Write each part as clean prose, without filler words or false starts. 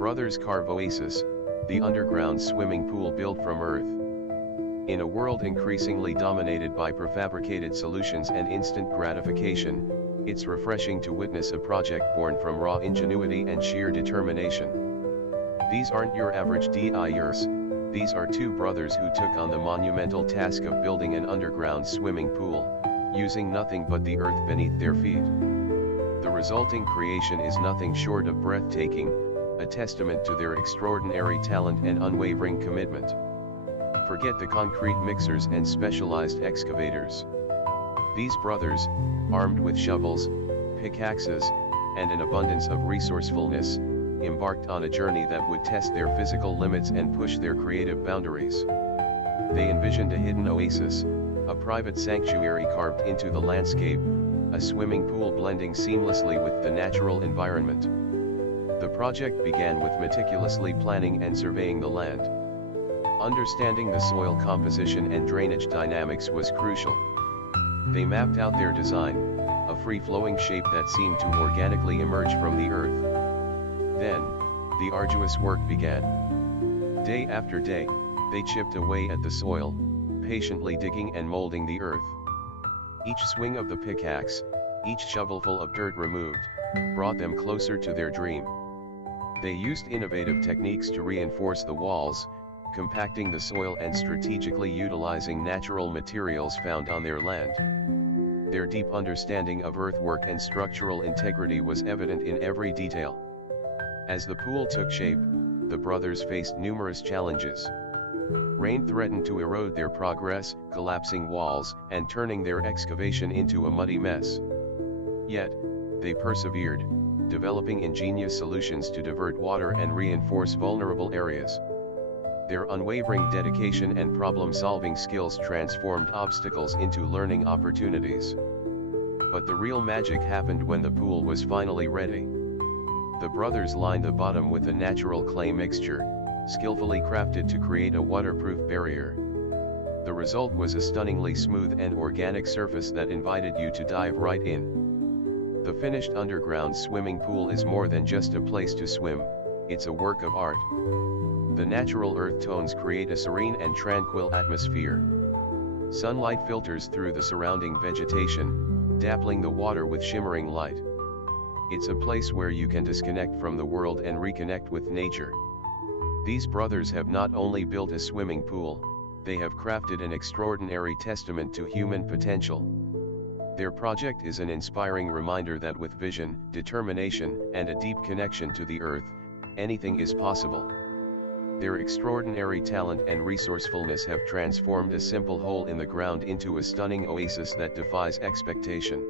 brothers carve Oasis, the underground swimming pool built from earth. In a world increasingly dominated by prefabricated solutions and instant gratification, it's refreshing to witness a project born from raw ingenuity and sheer determination. These aren't your average DIYers, these are two brothers who took on the monumental task of building an underground swimming pool, using nothing but the earth beneath their feet. The resulting creation is nothing short of breathtaking, a testament to their extraordinary talent and unwavering commitment. Forget the concrete mixers and specialized excavators. These brothers, armed with shovels, pickaxes, and an abundance of resourcefulness, embarked on a journey that would test their physical limits and push their creative boundaries. They envisioned a hidden oasis, a private sanctuary carved into the landscape, a swimming pool blending seamlessly with the natural environment. The project began with meticulously planning and surveying the land. Understanding the soil composition and drainage dynamics was crucial. They mapped out their design, a free-flowing shape that seemed to organically emerge from the earth. Then, the arduous work began. Day after day, they chipped away at the soil, patiently digging and molding the earth. Each swing of the pickaxe, each shovelful of dirt removed, brought them closer to their dream. They used innovative techniques to reinforce the walls, compacting the soil and strategically utilizing natural materials found on their land. Their deep understanding of earthwork and structural integrity was evident in every detail. As the pool took shape, the brothers faced numerous challenges. Rain threatened to erode their progress, collapsing walls, and turning their excavation into a muddy mess. Yet, they persevered, developing ingenious solutions to divert water and reinforce vulnerable areas. Their unwavering dedication and problem-solving skills transformed obstacles into learning opportunities. But the real magic happened when the pool was finally ready. The brothers lined the bottom with a natural clay mixture, skillfully crafted to create a waterproof barrier. The result was a stunningly smooth and organic surface that invited you to dive right in. The finished underground swimming pool is more than just a place to swim, it's a work of art. The natural earth tones create a serene and tranquil atmosphere. Sunlight filters through the surrounding vegetation, dappling the water with shimmering light. It's a place where you can disconnect from the world and reconnect with nature. These brothers have not only built a swimming pool, they have crafted an extraordinary testament to human potential. Their project is an inspiring reminder that with vision, determination, and a deep connection to the earth, anything is possible. Their extraordinary talent and resourcefulness have transformed a simple hole in the ground into a stunning oasis that defies expectation.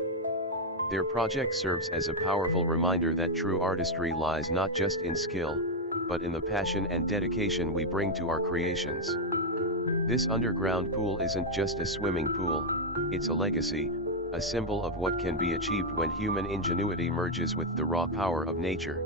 Their project serves as a powerful reminder that true artistry lies not just in skill, but in the passion and dedication we bring to our creations. This underground pool isn't just a swimming pool, it's a legacy, a symbol of what can be achieved when human ingenuity merges with the raw power of nature.